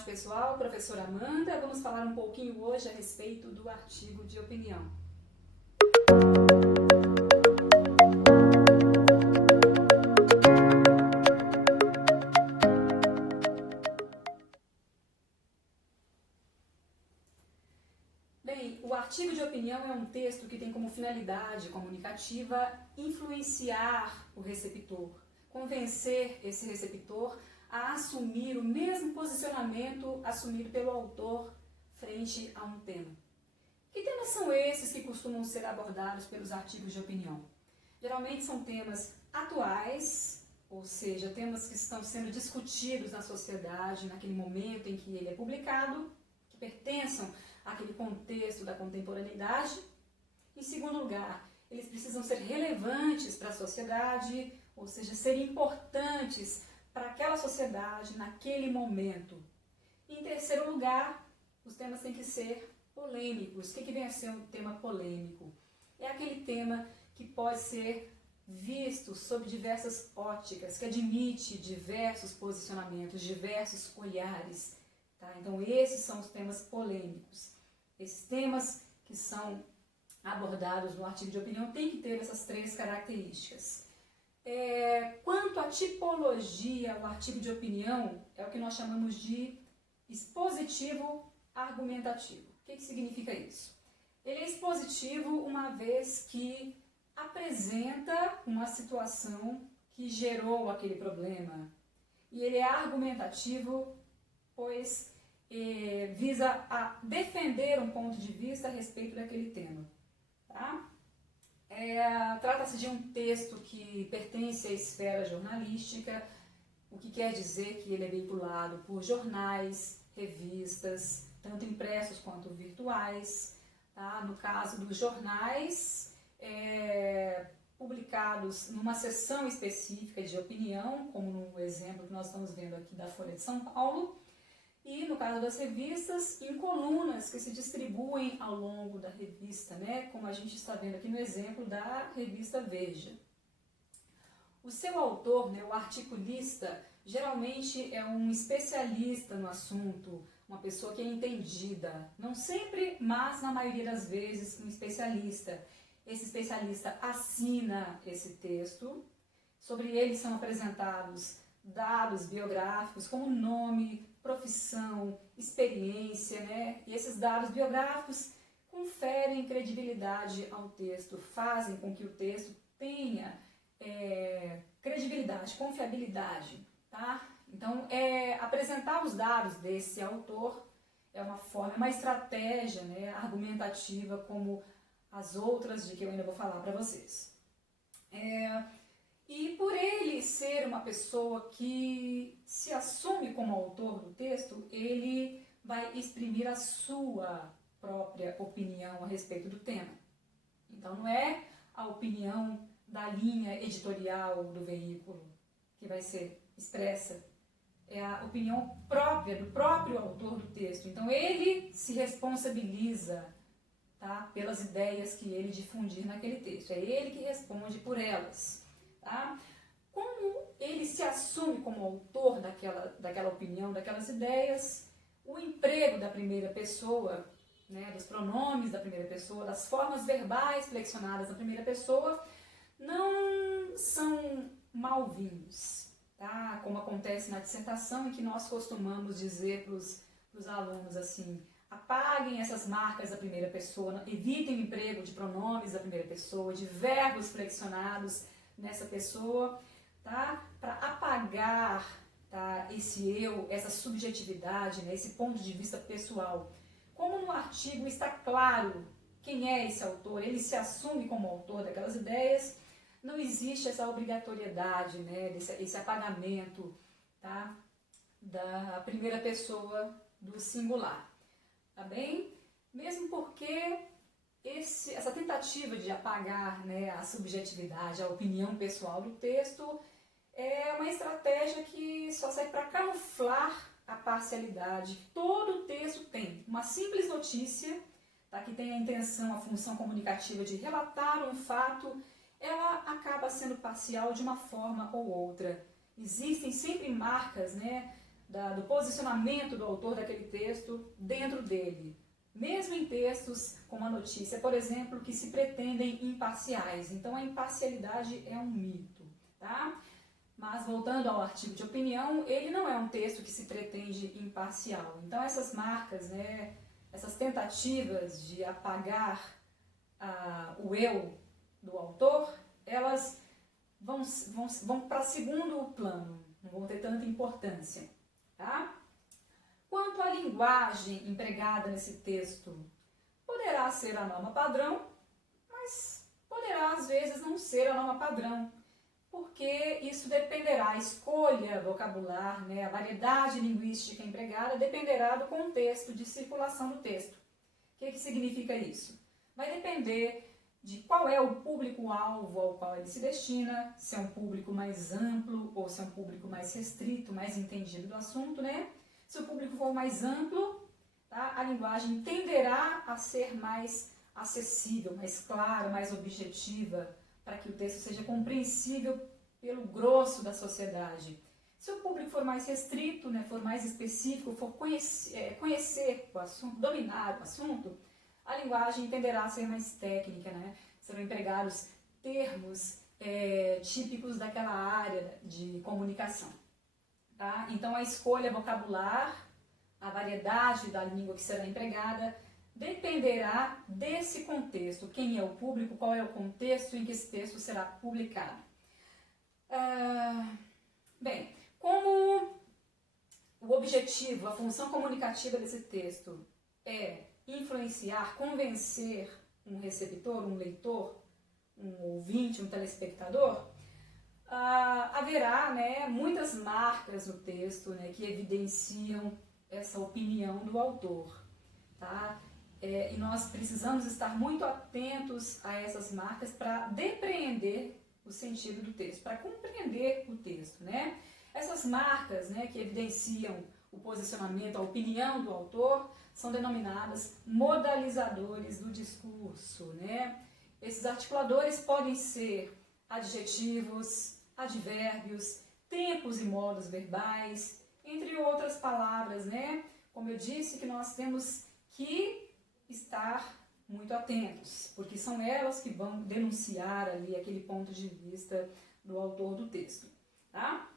tarde, pessoal. Professora Amanda, vamos falar um pouquinho hoje a respeito do artigo de opinião. Bem, o artigo de opinião é um texto que tem como finalidade comunicativa influenciar o receptor, convencer esse receptor a assumir o mesmo posicionamento assumido pelo autor frente a um tema. Que temas são esses que costumam ser abordados pelos artigos de opinião? Geralmente são temas atuais, ou seja, temas que estão sendo discutidos na sociedade naquele momento em que ele é publicado, que pertençam àquele contexto da contemporaneidade. Em segundo lugar, eles precisam ser relevantes para a sociedade, ou seja, ser importantes para aquela sociedade naquele momento. E em terceiro lugar, os temas têm que ser polêmicos. O que vem a ser um tema polêmico? É aquele tema que pode ser visto sob diversas óticas, que admite diversos posicionamentos, diversos olhares. Tá? Então, esses são os temas polêmicos. Esses temas que são abordados no artigo de opinião têm que ter essas três características. Quanto à tipologia, o artigo de opinião é o que nós chamamos de expositivo argumentativo. O que significa isso? Ele é expositivo uma vez que apresenta uma situação que gerou aquele problema. E ele é argumentativo, pois visa a defender um ponto de vista a respeito daquele tema. Tá? Trata-se de um texto que pertence à esfera jornalística, o que quer dizer que ele é veiculado por jornais, revistas, tanto impressos quanto virtuais. Tá? No caso dos jornais, publicados numa seção específica de opinião, como no exemplo que nós estamos vendo aqui da Folha de São Paulo, e no caso das revistas, em colunas que se distribuem ao longo da revista, né? Como a gente está vendo aqui no exemplo da revista Veja. O seu autor, né, o articulista, geralmente é um especialista no assunto, uma pessoa que é entendida, não sempre, mas na maioria das vezes um especialista. Esse especialista assina esse texto, sobre ele são apresentados dados biográficos como nome, profissão, experiência, né? E esses dados biográficos conferem credibilidade ao texto, fazem com que o texto tenha credibilidade, confiabilidade, tá? Então, apresentar os dados desse autor é uma forma, uma estratégia, né, argumentativa, como as outras de que eu ainda vou falar para vocês. E por ele ser uma pessoa que se assume como autor do texto, ele vai exprimir a sua própria opinião a respeito do tema. Então não é a opinião da linha editorial do veículo que vai ser expressa, é a opinião própria do próprio autor do texto. Então ele se responsabiliza, tá, pelas ideias que ele difundir naquele texto, é ele que responde por elas. Tá? Como ele se assume como autor daquela opinião, daquelas ideias, o emprego da primeira pessoa, né, dos pronomes da primeira pessoa, das formas verbais flexionadas na primeira pessoa, não são mal-vindos, tá? Como acontece na dissertação, em que nós costumamos dizer para os alunos assim: apaguem essas marcas da primeira pessoa, evitem o emprego de pronomes da primeira pessoa, de verbos flexionados nessa pessoa, tá? Para apagar, tá, esse eu, essa subjetividade, né, esse ponto de vista pessoal. Como no artigo está claro quem é esse autor, ele se assume como autor daquelas ideias, não existe essa obrigatoriedade, né, esse apagamento, tá, da primeira pessoa do singular. Tá bem? Mesmo porque essa tentativa de apagar, né, a subjetividade, a opinião pessoal do texto, é uma estratégia que só serve para camuflar a parcialidade que todo o texto tem. Uma simples notícia, tá, que tem a intenção, a função comunicativa de relatar um fato, ela acaba sendo parcial de uma forma ou outra. Existem sempre marcas, né, do posicionamento do autor daquele texto dentro dele. Mesmo em textos como a notícia, por exemplo, que se pretendem imparciais. Então, a imparcialidade é um mito, tá? Mas, voltando ao artigo de opinião, ele não é um texto que se pretende imparcial. Então, essas marcas, né, essas tentativas de apagar o eu do autor, elas vão para segundo plano, não vão ter tanta importância, tá? Quanto à linguagem empregada nesse texto, poderá ser a norma padrão, mas poderá às vezes não ser a norma padrão, porque isso dependerá, a escolha vocabular, né, a variedade linguística empregada dependerá do contexto de circulação do texto. O que significa isso? Vai depender de qual é o público-alvo ao qual ele se destina, se é um público mais amplo ou se é um público mais restrito, mais entendido do assunto, né? Se o público for mais amplo, tá, a linguagem tenderá a ser mais acessível, mais clara, mais objetiva, para que o texto seja compreensível pelo grosso da sociedade. Se o público for mais restrito, né, for mais específico, for conhecer o assunto, dominar o assunto, a linguagem tenderá a ser mais técnica, né? Serão empregados termos típicos daquela área de comunicação. Tá? Então, a escolha vocabular, a variedade da língua que será empregada, dependerá desse contexto. Quem é o público, qual é o contexto em que esse texto será publicado. Bem, como o objetivo, a função comunicativa desse texto é influenciar, convencer um receptor, um leitor, um ouvinte, um telespectador, haverá, né, muitas marcas no texto, né, que evidenciam essa opinião do autor. Tá? E nós precisamos estar muito atentos a essas marcas para depreender o sentido do texto, para compreender o texto. Né? Essas marcas, né, que evidenciam o posicionamento, a opinião do autor, são denominadas modalizadores do discurso. Né? Esses articuladores podem ser adjetivos, advérbios, tempos e modos verbais, entre outras palavras, né? Como eu disse, que nós temos que estar muito atentos, porque são elas que vão denunciar ali aquele ponto de vista do autor do texto, tá?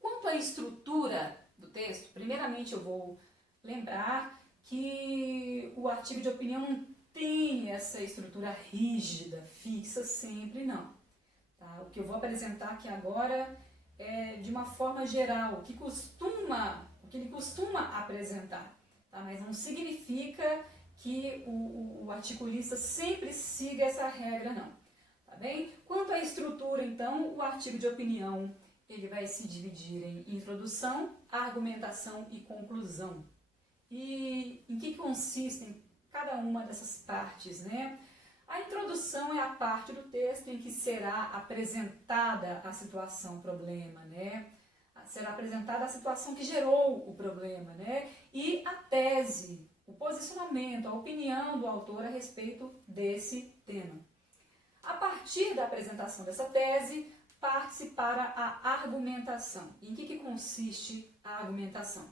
Quanto à estrutura do texto, primeiramente eu vou lembrar que o artigo de opinião não tem essa estrutura rígida, fixa sempre, não. Tá? O que eu vou apresentar aqui agora é de uma forma geral, o que ele costuma apresentar, tá? Mas não significa que o articulista sempre siga essa regra, não. Tá bem? Quanto à estrutura, então, o artigo de opinião ele vai se dividir em introdução, argumentação e conclusão. E em que consistem cada uma dessas partes, né? A introdução é a parte do texto em que será apresentada a situação, problema, né? Será apresentada a situação que gerou o problema, né? E a tese, o posicionamento, a opinião do autor a respeito desse tema. A partir da apresentação dessa tese, parte-se para a argumentação. Em que consiste a argumentação?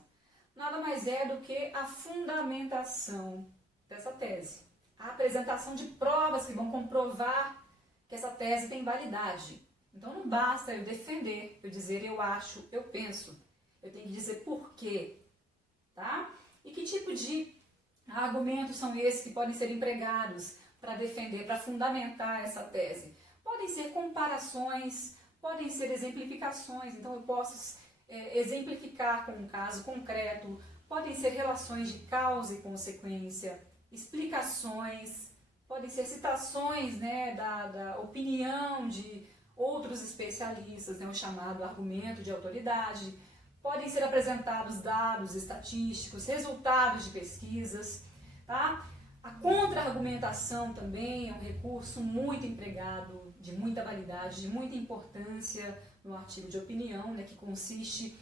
Nada mais é do que a fundamentação dessa tese. A apresentação de provas que vão comprovar que essa tese tem validade. Então não basta eu defender, eu dizer eu acho, eu penso. Eu tenho que dizer por quê. Tá? E que tipo de argumentos são esses que podem ser empregados para defender, para fundamentar essa tese? Podem ser comparações, podem ser exemplificações. Então eu posso exemplificar com um caso concreto. Podem ser relações de causa e consequência, explicações, podem ser citações, né, da opinião de outros especialistas, né, o chamado argumento de autoridade, podem ser apresentados dados estatísticos, resultados de pesquisas, tá? A contra-argumentação também é um recurso muito empregado, de muita validade, de muita importância no artigo de opinião, né, que consiste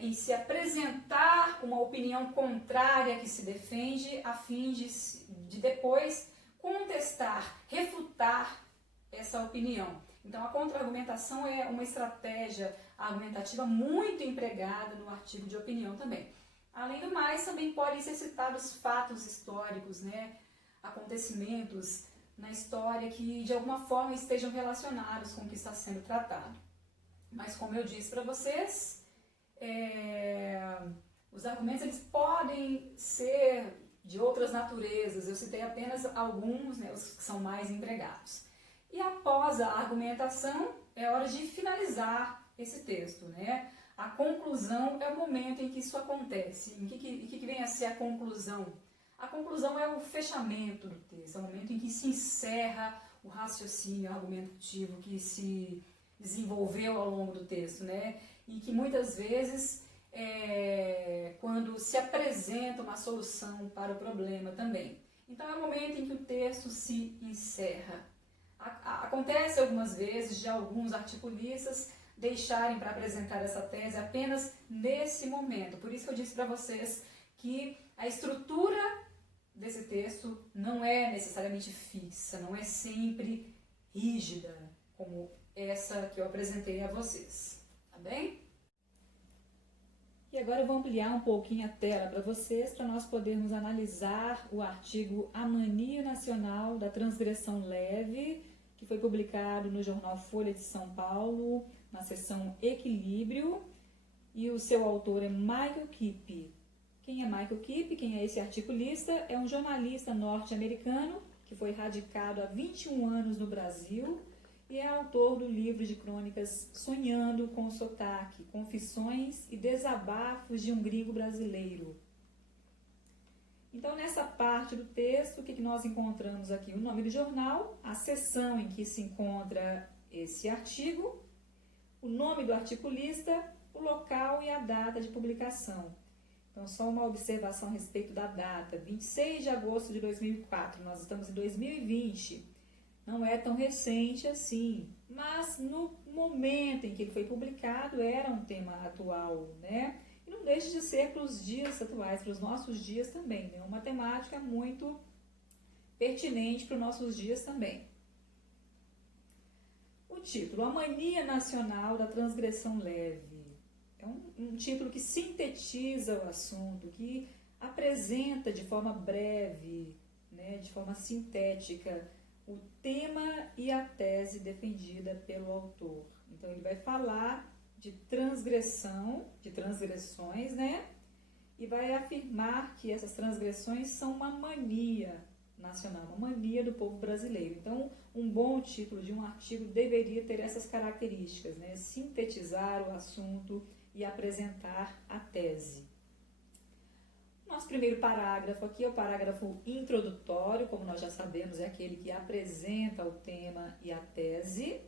em se apresentar uma opinião contrária que se defende, a fim de depois contestar, refutar essa opinião. Então, a contra-argumentação é uma estratégia argumentativa muito empregada no artigo de opinião também. Além do mais, também podem ser citados fatos históricos, né, acontecimentos na história que de alguma forma estejam relacionados com o que está sendo tratado. Mas como eu disse para vocês, os argumentos eles podem ser de outras naturezas, eu citei apenas alguns, né, os que são mais empregados. E após a argumentação, é hora de finalizar esse texto, né? A conclusão é o momento em que isso acontece. Em que vem a ser a conclusão? A conclusão é o fechamento do texto, é o momento em que se encerra o raciocínio argumentativo que se desenvolveu ao longo do texto, né? E que muitas vezes quando se apresenta uma solução para o problema também. Então é o momento em que o texto se encerra. Acontece algumas vezes de alguns articulistas deixarem para apresentar essa tese apenas nesse momento. Por isso que eu disse para vocês que a estrutura desse texto não é necessariamente fixa, não é sempre rígida, como essa que eu apresentei a vocês. Tá bem? E agora eu vou ampliar um pouquinho a tela para vocês, para nós podermos analisar o artigo A Mania Nacional da Transgressão Leve, que foi publicado no jornal Folha de São Paulo, na seção Equilíbrio, e o seu autor é Michael Kippe. Quem é Michael Kippe? Quem é esse articulista? É um jornalista norte-americano que foi radicado há 21 anos no Brasil e é autor do livro de crônicas Sonhando com o Sotaque, Confissões e Desabafos de um Gringo Brasileiro. Então, nessa parte do texto, o que nós encontramos aqui? O nome do jornal, a seção em que se encontra esse artigo, o nome do articulista, o local e a data de publicação. Então, só uma observação a respeito da data, 26 de agosto de 2004, nós estamos em 2020, não é tão recente assim, mas no momento em que ele foi publicado era um tema atual, né? E não deixa de ser para os dias atuais, para os nossos dias também, né? Uma temática muito pertinente para os nossos dias também. O título, A Mania Nacional da Transgressão Leve. É um título que sintetiza o assunto, que apresenta de forma breve, né, de forma sintética, o tema e a tese defendida pelo autor. Então, ele vai falar de transgressão, de transgressões, né? E vai afirmar que essas transgressões são uma mania nacional, uma mania do povo brasileiro. Então, um bom título de um artigo deveria ter essas características, né? Sintetizar o assunto e apresentar a tese. Nosso primeiro parágrafo aqui é o parágrafo introdutório, como nós já sabemos, é aquele que apresenta o tema e a tese.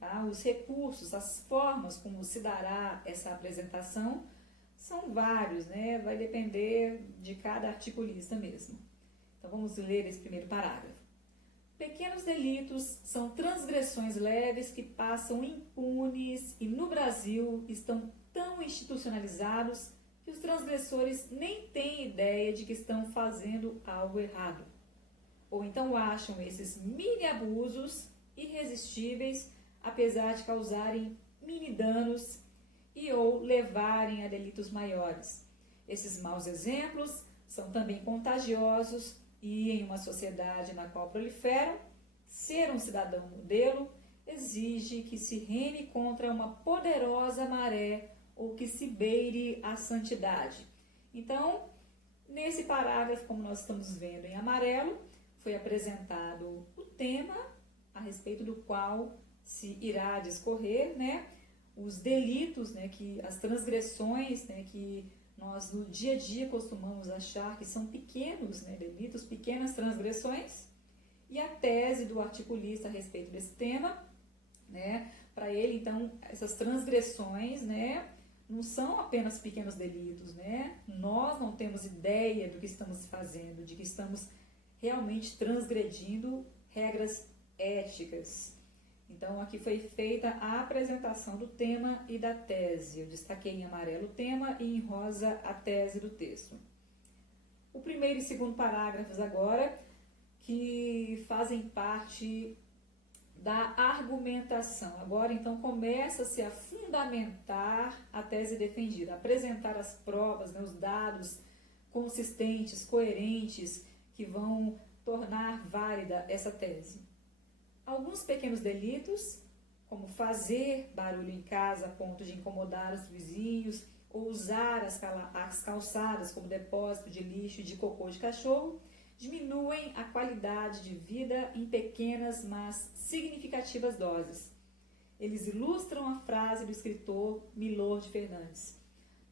Tá? Os recursos, as formas como se dará essa apresentação são vários, né? Vai depender de cada articulista mesmo. Então vamos ler esse primeiro parágrafo. Pequenos delitos são transgressões leves que passam impunes e no Brasil estão tão institucionalizados que os transgressores nem têm ideia de que estão fazendo algo errado. Ou então acham esses mini abusos irresistíveis, apesar de causarem mini danos e ou levarem a delitos maiores. Esses maus exemplos são também contagiosos e em uma sociedade na qual proliferam, ser um cidadão modelo exige que se reme contra uma poderosa maré ou que se beire a santidade. Então, nesse parágrafo, como nós estamos vendo em amarelo, foi apresentado o tema a respeito do qual se irá discorrer, né, os delitos, né, que as transgressões, né, que nós no dia a dia costumamos achar que são pequenos, né, delitos, pequenas transgressões, e a tese do articulista a respeito desse tema, né, para ele, então, essas transgressões, né, não são apenas pequenos delitos, né? Nós não temos ideia do que estamos fazendo, de que estamos realmente transgredindo regras éticas. Então, aqui foi feita a apresentação do tema e da tese. Eu destaquei em amarelo o tema e em rosa a tese do texto. O primeiro e segundo parágrafos agora, que fazem parte da argumentação. Agora, então, começa-se a fundamentar a tese defendida, apresentar as provas, né, os dados consistentes, coerentes, que vão tornar válida essa tese. Alguns pequenos delitos, como fazer barulho em casa a ponto de incomodar os vizinhos, ou usar as calçadas como depósito de lixo e de cocô de cachorro, diminuem a qualidade de vida em pequenas, mas significativas doses. Eles ilustram a frase do escritor Milor de Fernandes: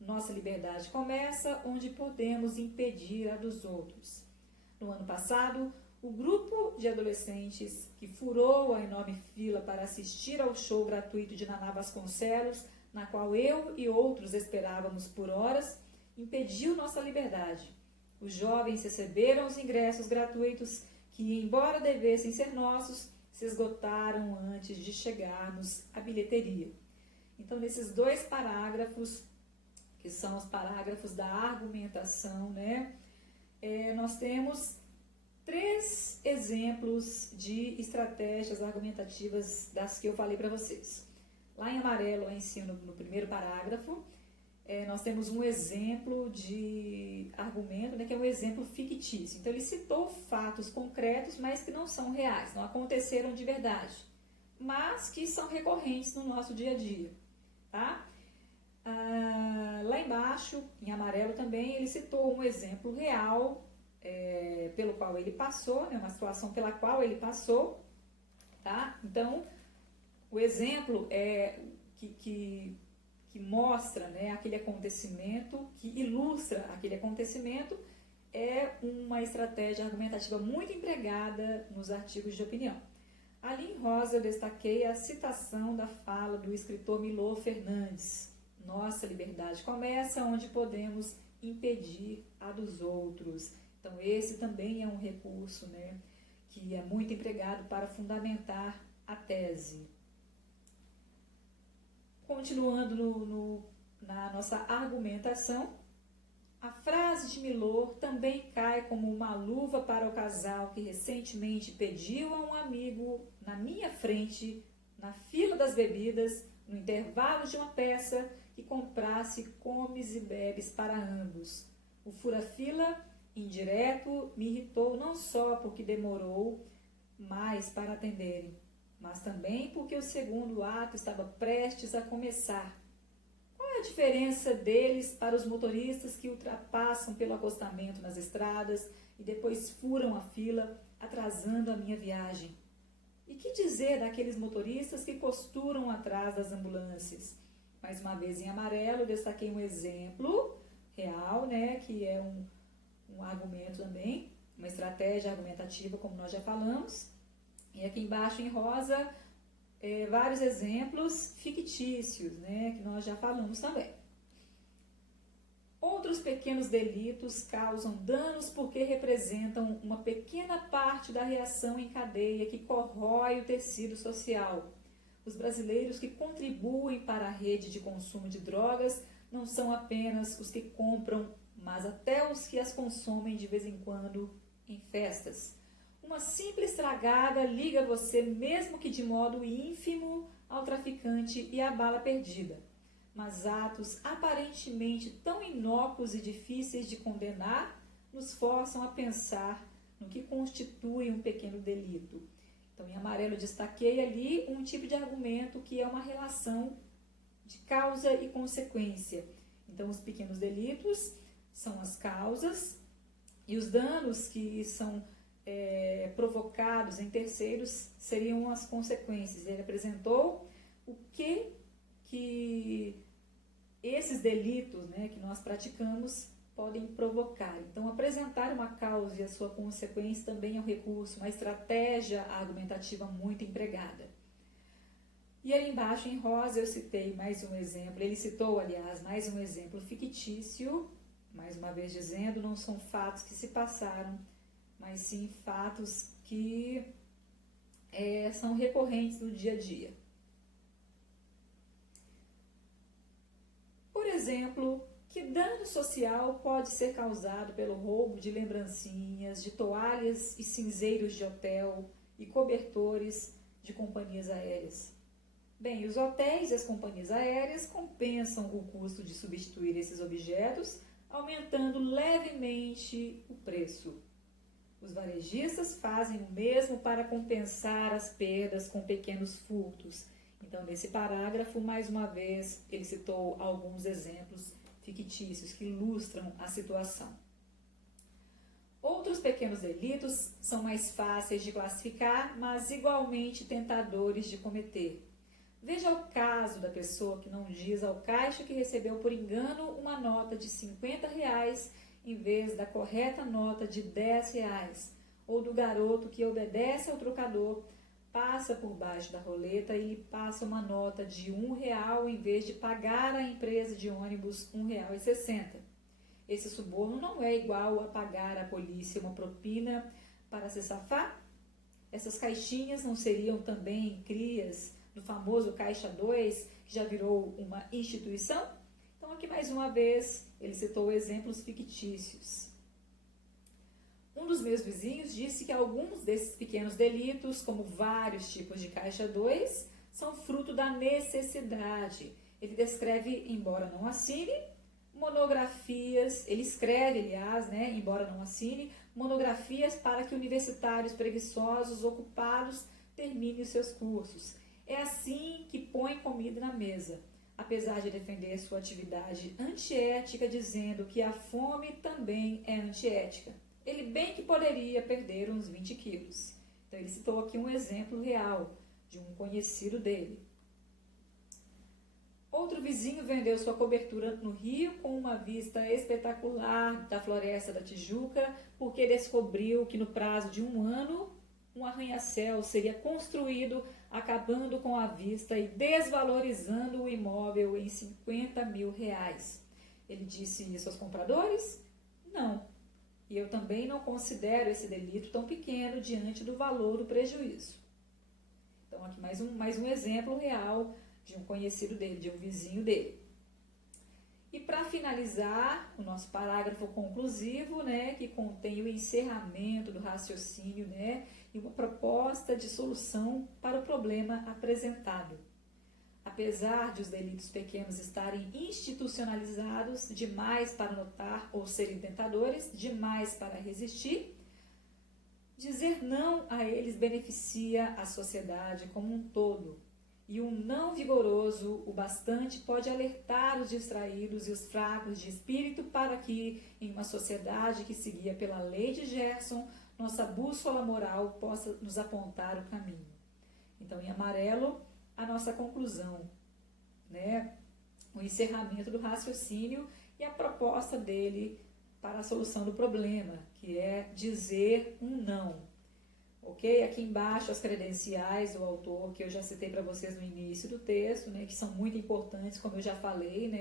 nossa liberdade começa onde podemos impedir a dos outros. No ano passado, o grupo de adolescentes que furou a enorme fila para assistir ao show gratuito de Naná Vasconcelos, na qual eu e outros esperávamos por horas, impediu nossa liberdade. Os jovens receberam os ingressos gratuitos que, embora devessem ser nossos, se esgotaram antes de chegarmos à bilheteria. Então, nesses dois parágrafos, que são os parágrafos da argumentação, né, nós temos 3 exemplos de estratégias argumentativas das que eu falei para vocês. Lá em amarelo, lá em cima, no primeiro parágrafo, nós temos um exemplo de argumento, né, que é um exemplo fictício. Então, ele citou fatos concretos, mas que não são reais, não aconteceram de verdade, mas que são recorrentes no nosso dia a dia. Tá? Lá embaixo, em amarelo também, ele citou um exemplo real pelo qual ele passou, né, uma situação pela qual ele passou. Tá? Então, o exemplo que mostra, né, aquele acontecimento, que ilustra aquele acontecimento, é uma estratégia argumentativa muito empregada nos artigos de opinião. Ali em rosa eu destaquei a citação da fala do escritor Milor Fernandes: nossa liberdade começa onde podemos impedir a dos outros. Então esse também é um recurso, né, que é muito empregado para fundamentar a tese. Continuando na nossa argumentação, a frase de Milor também cai como uma luva para o casal que recentemente pediu a um amigo na minha frente, na fila das bebidas, no intervalo de uma peça, que comprasse comes e bebes para ambos. O fura-fila indireto me irritou não só porque demorou mais para atenderem, mas também porque o segundo ato estava prestes a começar. Qual é a diferença deles para os motoristas que ultrapassam pelo acostamento nas estradas e depois furam a fila, atrasando a minha viagem? E que dizer daqueles motoristas que costuram atrás das ambulâncias? Mais uma vez em amarelo, eu destaquei um exemplo real, né, que é um argumento também, uma estratégia argumentativa, como nós já falamos. E aqui embaixo em rosa, vários exemplos fictícios, né, que nós já falamos também. Outros pequenos delitos causam danos porque representam uma pequena parte da reação em cadeia que corrói o tecido social. Os brasileiros que contribuem para a rede de consumo de drogas não são apenas os que compram, mas até os que as consomem de vez em quando em festas. Uma simples tragada liga você, mesmo que de modo ínfimo, ao traficante e à bala perdida. Mas atos aparentemente tão inócuos e difíceis de condenar nos forçam a pensar no que constitui um pequeno delito. Então, em amarelo, eu destaquei ali um tipo de argumento que é uma relação de causa e consequência. Então, os pequenos delitos são as causas e os danos que são provocados em terceiros seriam as consequências. Ele apresentou o que esses delitos, né, que nós praticamos podem provocar. Então, apresentar uma causa e a sua consequência também é um recurso, uma estratégia argumentativa muito empregada. E ali embaixo, em rosa, eu citei mais um exemplo. Ele citou, aliás, mais um exemplo fictício, mais uma vez dizendo, não são fatos que se passaram, mas sim fatos que são recorrentes no dia a dia. Por exemplo, que dano social pode ser causado pelo roubo de lembrancinhas, de toalhas e cinzeiros de hotel e cobertores de companhias aéreas? Bem, os hotéis e as companhias aéreas compensam o custo de substituir esses objetos, aumentando levemente o preço. Os varejistas fazem o mesmo para compensar as perdas com pequenos furtos. Então, nesse parágrafo, mais uma vez, ele citou alguns exemplos fictícios que ilustram a situação. Outros pequenos delitos são mais fáceis de classificar, mas igualmente tentadores de cometer. Veja o caso da pessoa que não diz ao caixa que recebeu por engano uma nota de R$50 em vez da correta nota de R$10, ou do garoto que obedece ao trocador, passa por baixo da roleta e lhe passa uma nota de R$1 em vez de pagar à empresa de ônibus R$1,60. Esse suborno não é igual a pagar à polícia uma propina para se safar? Essas caixinhas não seriam também crias do famoso Caixa 2, que já virou uma instituição? Então, aqui mais uma vez, ele citou exemplos fictícios. Um dos meus vizinhos disse que alguns desses pequenos delitos, como vários tipos de Caixa 2, são fruto da necessidade. Ele descreve, embora não assine, monografias, ele escreve, aliás, embora não assine, monografias para que universitários preguiçosos, ocupados, terminem os seus cursos. É assim que põe comida na mesa, apesar de defender sua atividade antiética, dizendo que a fome também é antiética. Ele bem que poderia perder uns 20 quilos. Então, ele citou aqui um exemplo real de um conhecido dele. Outro vizinho vendeu sua cobertura no Rio com uma vista espetacular da Floresta da Tijuca, porque descobriu que no prazo de 1 ano, um arranha-céu seria construído, acabando com a vista e desvalorizando o imóvel em R$50 mil. Ele disse isso aos compradores? Não. E eu também não considero esse delito tão pequeno diante do valor do prejuízo. Então, aqui mais um exemplo real de um conhecido dele, de um vizinho dele. E para finalizar, o nosso parágrafo conclusivo, que contém o encerramento do raciocínio, e uma proposta de solução para o problema apresentado. Apesar de os delitos pequenos estarem institucionalizados demais para notar ou serem tentadores, demais para resistir, dizer não a eles beneficia a sociedade como um todo. E um não vigoroso o bastante pode alertar os distraídos e os fracos de espírito para que, em uma sociedade que seguia pela lei de Gerson, nossa bússola moral possa nos apontar o caminho. Então, em amarelo, a nossa conclusão, o encerramento do raciocínio e a proposta dele para a solução do problema, que é dizer um não. Ok? Aqui embaixo as credenciais do autor, que eu já citei para vocês no início do texto, que são muito importantes, como eu já falei,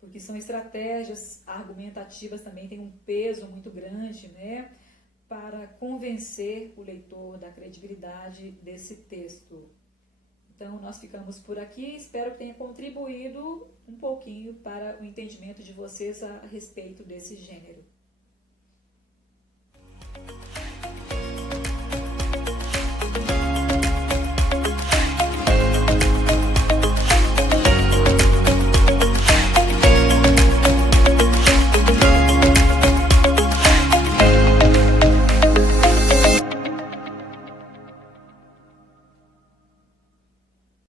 porque são estratégias argumentativas, também tem um peso muito grande, para convencer o leitor da credibilidade desse texto. Então, nós ficamos por aqui, espero que tenha contribuído um pouquinho para o entendimento de vocês a respeito desse gênero.